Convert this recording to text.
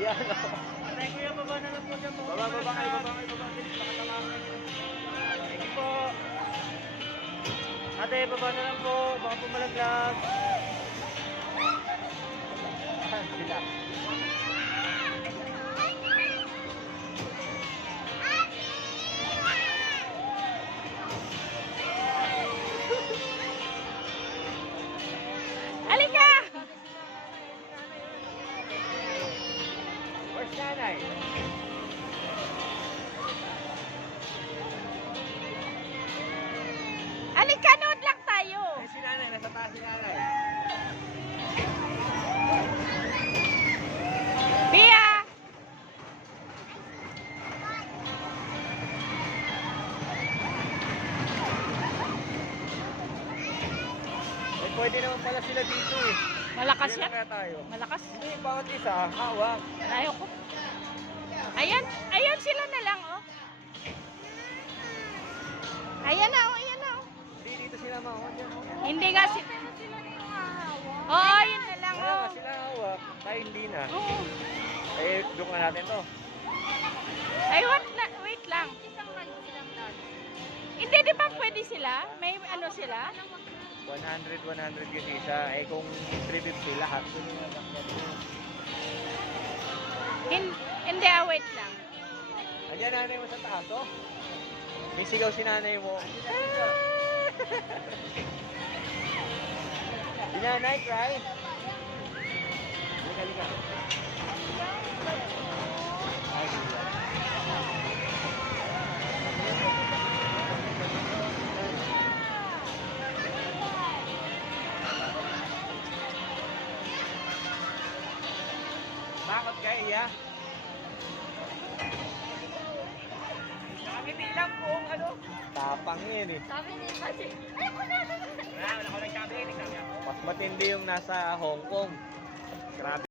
Yan, o. Atay kuya, baba na lang po dyan. Baba kayo, baba kayo. Baka tamahan. Sige po. Ate, baba na lang po. Baka po malaglag. Sila. Halika! Where's nanay? Halika, nood lang tayo. Ay, si nanay. Nasa taas si nanay. Pia! Eh, pwede naman pala sila dito eh. Malakas Sila yan. kaya tayo. Malakas. Hindi, bawat isa, hawak. Ayaw ko. Ayan, ayan sila na lang, oh. Ayan na, oh, ayan na, oh. Hindi, dito sila mawag yan. Hindi nga si... Oo, yun na lang, Wala oh. nga sila hawak. Tayo hindi na. Oo. Eh, doon na natin to. Ay, wait lang. Hindi, di ba pwede sila? May ano sila? 100 kasi isa. Eh, kung 350 lahat, doon na lang. Hindi, wait lang. Andiyan nanay mo sa taas, oh. May sigaw si nanay mo. Si nanay, cry. Halika, halika. Ay, sige. Bakit ka, iya? Nakangiti lang po. Ano? Tapang yun eh. Sabi ni kasi, ay, wala na. Wala ko nagsabi. Nagsabi ako. Mas matindi yung nasa Hong Kong. Grabe.